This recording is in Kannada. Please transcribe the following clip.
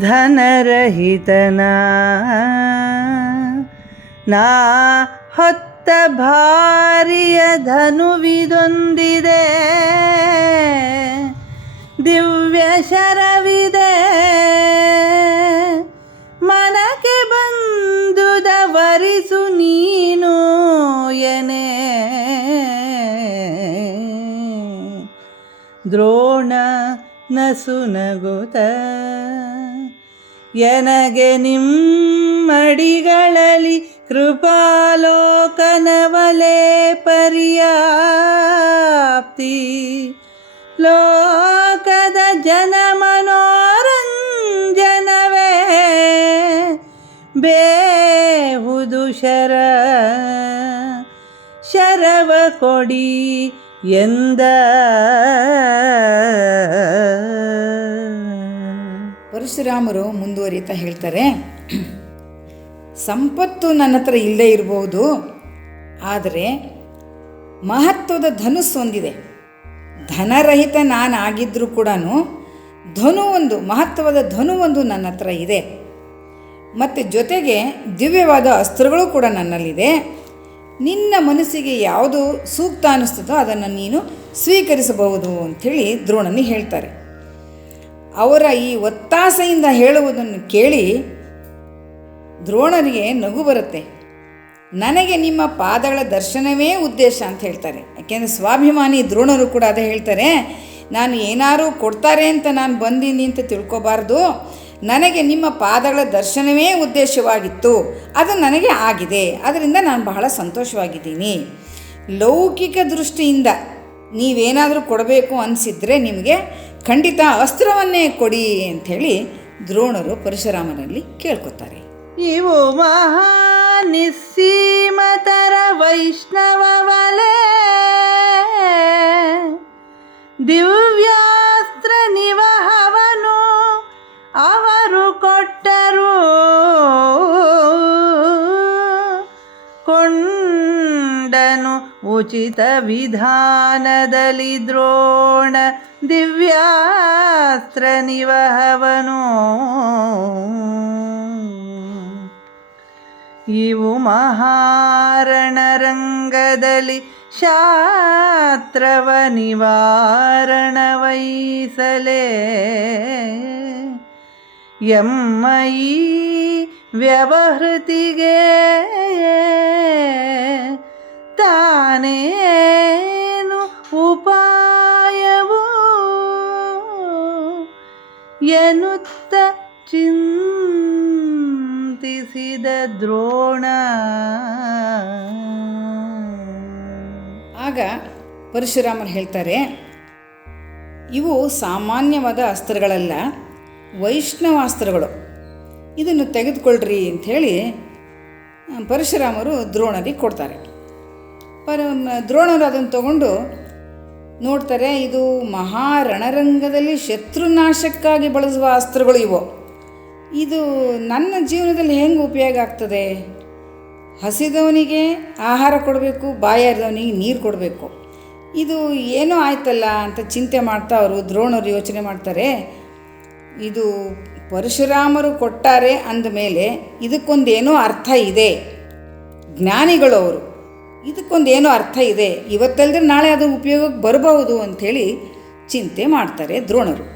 ಧನರಹಿತನ. ನಾ ಹೊತ್ತ ಭಾರಿಯ ಧನುವಿದೊಂದಿದೆ. ದಿವ್ಯ ಶರವಿದೆ. ಮನಕ್ಕೆ ಬಂದು ದವರಿಸು ನೀನು ಎನೆ. ದ್ರೋಣ ನಸುನಗುತ ಎನಗೆ ನಿಮ್ಮಡಿಗಳಲ್ಲಿ ಕೃಪಾಲೋಕನವಲೇ ಪರ್ಯಾಪ್ತಿ. ಲೋಕದ ಜನ ಮನೋರಂಜನವೇ ಬೇಹುದು ಶರ. ಶರವ ಕೊಡಿ ಎಂದ ಪರಶುರಾಮರು ಮುಂದುವರಿತಾ ಹೇಳ್ತಾರೆ, ಸಂಪತ್ತು ನನ್ನ ಹತ್ರ ಇಲ್ಲದೇ ಇರಬಹುದು ಆದರೆ ಮಹತ್ವದ ಧನುಸ್ಸು ಒಂದಿದೆ. ಧನರಹಿತ ನಾನು ಆಗಿದ್ದರೂ ಕೂಡ ಧನು ಒಂದು, ಮಹತ್ವದ ಧನು ಒಂದು ನನ್ನ ಹತ್ರ ಇದೆ. ಮತ್ತು ಜೊತೆಗೆ ದಿವ್ಯವಾದ ಅಸ್ತ್ರಗಳು ಕೂಡ ನನ್ನಲ್ಲಿದೆ. ನಿನ್ನ ಮನಸ್ಸಿಗೆ ಯಾವುದು ಸೂಕ್ತ ಅನ್ನಿಸ್ತದೋ ಅದನ್ನು ನೀನು ಸ್ವೀಕರಿಸಬಹುದು ಅಂಥೇಳಿ ದ್ರೋಣನಿ ಹೇಳ್ತಾರೆ. ಅವರ ಈ ಒತ್ತಾಸೆಯಿಂದ ಹೇಳುವುದನ್ನು ಕೇಳಿ ದ್ರೋಣರಿಗೆ ನಗು ಬರುತ್ತೆ. ನನಗೆ ನಿಮ್ಮ ಪಾದಗಳ ದರ್ಶನವೇ ಉದ್ದೇಶ ಅಂತ ಹೇಳ್ತಾರೆ. ಯಾಕೆಂದರೆ ಸ್ವಾಭಿಮಾನಿ ದ್ರೋಣರು ಕೂಡ ಅದೇ ಹೇಳ್ತಾರೆ, ನಾನು ಏನಾರು ಕೊಡ್ತಾರೆ ಅಂತ ನಾನು ಬಂದೀನಿ ಅಂತ ತಿಳ್ಕೊಬಾರ್ದು. ನನಗೆ ನಿಮ್ಮ ಪಾದಗಳ ದರ್ಶನವೇ ಉದ್ದೇಶವಾಗಿತ್ತು. ಅದು ನನಗೆ ಆಗಿದೆ. ಅದರಿಂದ ನಾನು ಬಹಳ ಸಂತೋಷವಾಗಿದ್ದೀನಿ. ಲೌಕಿಕ ದೃಷ್ಟಿಯಿಂದ ನೀವೇನಾದರೂ ಕೊಡಬೇಕು ಅನಿಸಿದರೆ ನಿಮಗೆ ಖಂಡಿತ ಅಸ್ತ್ರವನ್ನೇ ಕೊಡಿ ಅಂಥೇಳಿ ದ್ರೋಣರು ಪರಶುರಾಮನಲ್ಲಿ ಕೇಳ್ಕೊತಾರೆ. ಇವು ಮಹಾ ನಿಸ್ಸೀಮತರ ವೈಷ್ಣವ ಉಚಿತ ವಿಧಾನದಲ್ಲಿ ದ್ರೋಣ ದಿವ್ಯಾಸ್ತ್ರ ನಿವಹವನು. ಇವು ಮಹಾರಣರಂಗದಲ್ಲಿ ಶಾಸ್ತ್ರವ ನಿವಾರಣ ವಹಿಸಲೇ. ಎಮ್ಮಯಿ ವ್ಯವಹೃತಿಗೆ ತಾನೇನು ಉಪಾಯವು? ಎನ್ನುತ್ತ ಚಿಂತಿಸಿದ ದ್ರೋಣ. ಆಗ ಪರಶುರಾಮರು ಹೇಳ್ತಾರೆ, ಇವು ಸಾಮಾನ್ಯವಾದ ಅಸ್ತ್ರಗಳಲ್ಲ ವೈಷ್ಣವಾಸ್ತ್ರಗಳು ಇದನ್ನು ತೆಗೆದುಕೊಳ್ಳ್ರಿ ಅಂಥೇಳಿ ಪರಶುರಾಮರು ದ್ರೋಣರಿಗೆ ಕೊಡ್ತಾರೆ. ಪರ ದ್ರೋಣರು ಅದನ್ನು ತಗೊಂಡು ನೋಡ್ತಾರೆ, ಇದು ಮಹಾರಣರಂಗದಲ್ಲಿ ಶತ್ರುನಾಶಕ್ಕಾಗಿ ಬಳಸುವ ಅಸ್ತ್ರಗಳು ಇವು. ಇದು ನನ್ನ ಜೀವನದಲ್ಲಿ ಹೆಂಗೆ ಉಪಯೋಗ ಆಗ್ತದೆ? ಹಸಿದವನಿಗೆ ಆಹಾರ ಕೊಡಬೇಕು, ಬಾಯಾರಿದವನಿಗೆ ನೀರು ಕೊಡಬೇಕು. ಇದು ಏನೋ ಆಯ್ತಲ್ಲ ಅಂತ ಚಿಂತೆ ಮಾಡ್ತಾ ಅವರು, ದ್ರೋಣರು ಯೋಚನೆ ಮಾಡ್ತಾರೆ. ಇದು ಪರಶುರಾಮರು ಕೊಟ್ಟಾರೆ ಅಂದಮೇಲೆ ಇದಕ್ಕೊಂದೇನೋ ಅರ್ಥ ಇದೆ. ಜ್ಞಾನಿಗಳು ಅವರು. ಇದಕ್ಕೊಂದೇನೋ ಅರ್ಥ ಇದೆ. ಇವತ್ತಲ್ಲದೆ ನಾಳೆ ಅದು ಉಪಯೋಗಕ್ಕೆ ಬರಬಹುದು ಅಂಥೇಳಿ ಚಿಂತೆ ಮಾಡ್ತಾರೆ ದ್ರೋಣರು.